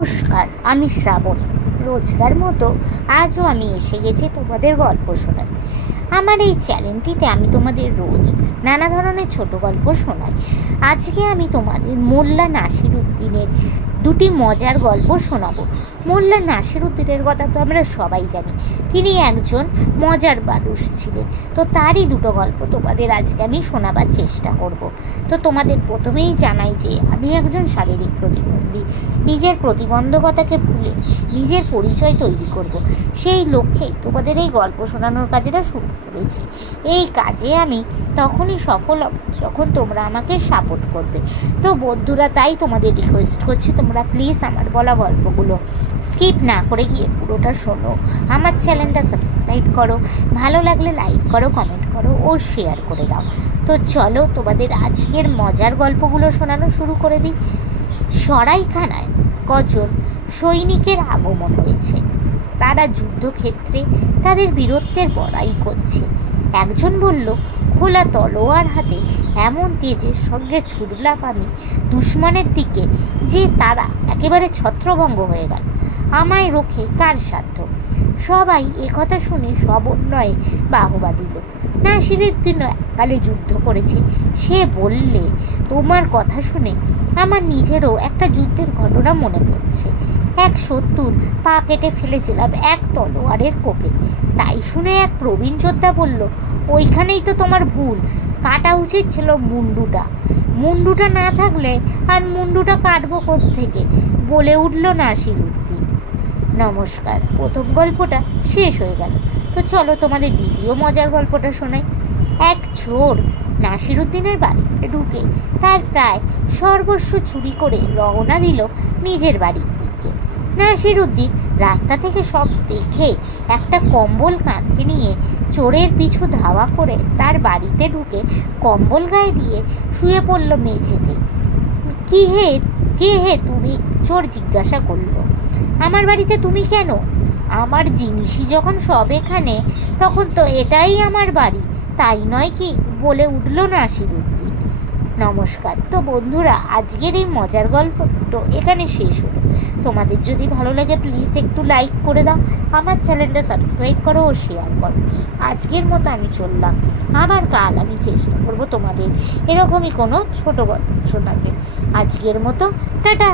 নমস্কার, আমি শ্রাবণী। রোজকার মতো আজও আমি এসে গেছি তোমাদের গল্প শোনাতে। আমার এই চ্যানেলটিতে আমি তোমাদের রোজ নানা ধরনের ছোট গল্প শোনাই। আজকে আমি তোমাদের মোল্লা নাসিরুদ্দিনের দুটি মজার গল্প শোনাবো। মোল্লা নাসিরুদ্দিনের কথা তো আমরা সবাই জানি, তিনি একজন মজার মানুষ ছিলেন। তো তারই দুটো গল্প তোমাদের আজকে আমি শোনাবার চেষ্টা করব। তো তোমাদের প্রথমেই জানাই যে আমি একজন শারীরিক প্রতিবন্ধী। নিজের প্রতিবন্ধকতাকে ভুলে নিজের পরিচয় তৈরি করব, সেই লক্ষ্যেই তোমাদের এই গল্প শোনানোর কাজটা শুরু করেছি। এই কাজে আমি তখনই সফল হব যখন তোমরা আমাকে সাপোর্ট করবে। তো বন্ধুরা, তাই তোমাদের রিকোয়েস্ট করছি, তোমরা প্লিজ আমার বলা গল্পগুলো স্কিপ না করে গিয়ে পুরোটা শোনো। আমার চ্যানেলটা সাবস্ক্রাইব করো, ভালো লাগলে লাইক করো, কমেন্ট করো ও শেয়ার করে দাও। তো চলো তোমাদের আজকের মজার গল্পগুলো শোনানো শুরু করে দিই। সরাইখানায় কজন সৈনিকের আগমন হয়েছে। তারা যুদ্ধক্ষেত্রে তাদের বীরত্বের বড়াই করছে। একজন বলল, খোলা তলোয়ার হাতে এমন তেজের সঙ্গে ছুটলাম আমি দুশ্মনের দিকে যে তারা একেবারে ছত্রভঙ্গ হয়ে গেল। আমায় রোখে কার সাধ্য? সবাই একথা শুনে সমন্বয়ে বাহবা দিল। নাসিরুদ্দিন এককালে যুদ্ধ করেছে, সে বললে, তোমার কথা শুনে আমার নিজেরও একটা যুদ্ধের ঘটনা মনে পড়ছে। এক শত্রুর পা কেটে ফেলেছিলাম এক তলোয়ারের কোপে। তাই শুনে এক প্রবীণ যোদ্ধা বলল, ওইখানেই তো তোমার ভুল, কাটা উচিত ছিল মুন্ডুটা। মুন্ডুটা না থাকলে আর মুন্ডুটা কাটবো কোত্থেকে, বলে উঠল নাসিরুদ্দিন। নমস্কার, প্রথম গল্পটা শেষ হয়ে গেল। তো চলো তোমাদের দ্বিতীয় মজার গল্পটা শোনাই। এক চোর নাসিরুদ্দিনের বাড়িতে ঢুকে তার প্রায় সর্বস্ব চুরি করে রওনা দিল নিজের বাড়ির দিকে। নাসিরুদ্দিন রাস্তা থেকে সব দেখে একটা কম্বল কাঁধে নিয়ে চোরের পিছু ধাওয়া করে তার বাড়িতে ঢুকে কম্বল গায়ে দিয়ে শুয়ে পড়ল মেঝেতে। কে হে তুমি? চোর জিজ্ঞাসা করলো। আমার বাড়িতে তুমি কেন? আমার জিনিসই যখন সব এখানে, তখন তো এটাই আমার বাড়ি, তাই নয় কি, বলে উঠল নাসিরুদ্দিন। নমস্কার। তো বন্ধুরা, আজকের এই মজার গল্পটা এখানে শেষ হলো। তোমাদের যদি ভালো লাগে প্লিজ একটু লাইক করে দাও, আমার চ্যানেলটা সাবস্ক্রাইব করো ও শেয়ার করো। আজকের মতো আমি চললাম, আবার কাল আমি চেষ্টা করব তোমাদের এরকমই কোনো ছোট গল্প শোনাতে। আজকের মতো টাটা।